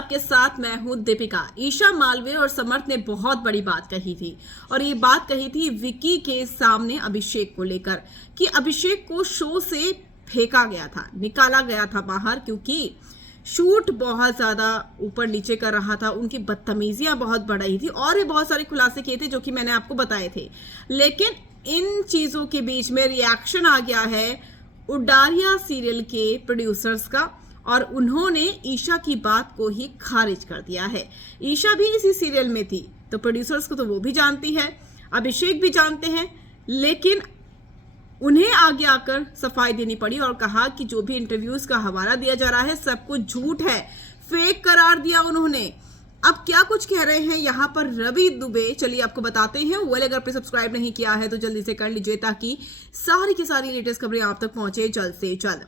आपके साथ मैं हूं दीपिका। ईशा मालवे और समर्थ ने बहुत बड़ी बात कही थी और ये बात कही थी विकी के सामने अभिषेक को लेकर कि अभिषेक को शो से फेंका गया था, निकाला गया था बाहर, क्योंकि शूट बहुत ज्यादा ऊपर नीचे कर रहा था, उनकी बदतमीजियां बहुत बढ़ रही थी और भी बहुत सारे खुलासे किए थे जो कि मैंने आपको बताए थे। लेकिन इन चीजों के बीच में रिएक्शन आ गया है उडारिया सीरियल के प्रोड्यूसर्स का और उन्होंने ईशा की बात को ही खारिज कर दिया है। ईशा भी इसी सीरियल में थी तो प्रोड्यूसर्स को तो वो भी जानती है, अभिषेक भी जानते हैं, लेकिन उन्हें आगे आकर सफाई देनी पड़ी और कहा कि जो भी इंटरव्यूज का हवाला दिया जा रहा है सब कुछ झूठ है, फेक करार दिया उन्होंने। अब क्या कुछ कह रहे हैं यहाँ पर रवि दुबे, चलिए आपको बताते हैं। वेल, अगर आपने सब्सक्राइब नहीं किया है तो जल्दी से कर लीजिए ताकि सारी की सारी लेटेस्ट खबरें आप तक पहुंचे जल्द से जल्द।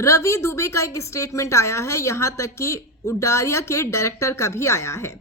रवि दुबे का एक स्टेटमेंट आया है, यहां तक कि उडारिया के डायरेक्टर का भी आया है।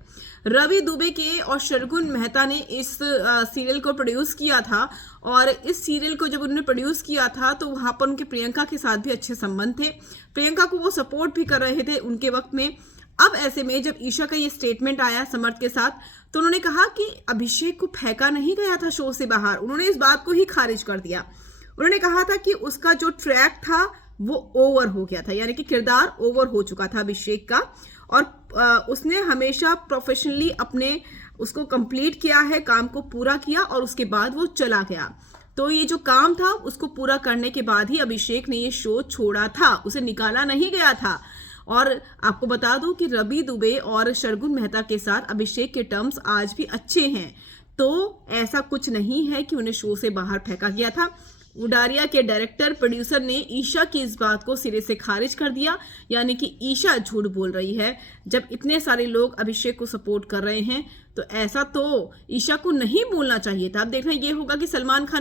रवि दुबे के और शर्गुन मेहता ने इस सीरियल को प्रोड्यूस किया था और इस सीरियल को जब उन्होंने प्रोड्यूस किया था तो वहां पर उनके प्रियंका के साथ भी अच्छे संबंध थे, प्रियंका को वो सपोर्ट भी कर रहे थे उनके वक्त में। अब ऐसे में जब ईशा का ये स्टेटमेंट आया समर्थ के साथ तो उन्होंने कहा कि अभिषेक को फेंका नहीं गया था शो से बाहर, उन्होंने इस बात को ही खारिज कर दिया। उन्होंने कहा था कि उसका जो ट्रैक था वो ओवर हो गया था, यानी कि किरदार ओवर हो चुका था अभिषेक का और उसने हमेशा प्रोफेशनली अपने उसको कंप्लीट किया है, काम को पूरा किया और उसके बाद वो चला गया। तो ये जो काम था उसको पूरा करने के बाद ही अभिषेक ने ये शो छोड़ा था, उसे निकाला नहीं गया था। और आपको बता दूं कि रवि दुबे और शर्गुन मेहता के साथ अभिषेक के टर्म्स आज भी अच्छे हैं, तो ऐसा कुछ नहीं है कि उन्हें शो से बाहर फेंका गया था। उडारिया के डायरेक्टर प्रोड्यूसर ने ईशा की इस बात को सिरे से खारिज कर दिया, यानी कि ईशा झूठ बोल रही है। जब इतने सारे लोग अभिषेक को सपोर्ट कर रहे हैं तो ऐसा तो ईशा को नहीं बोलना चाहिए था। अब देखना ये होगा कि सलमान खान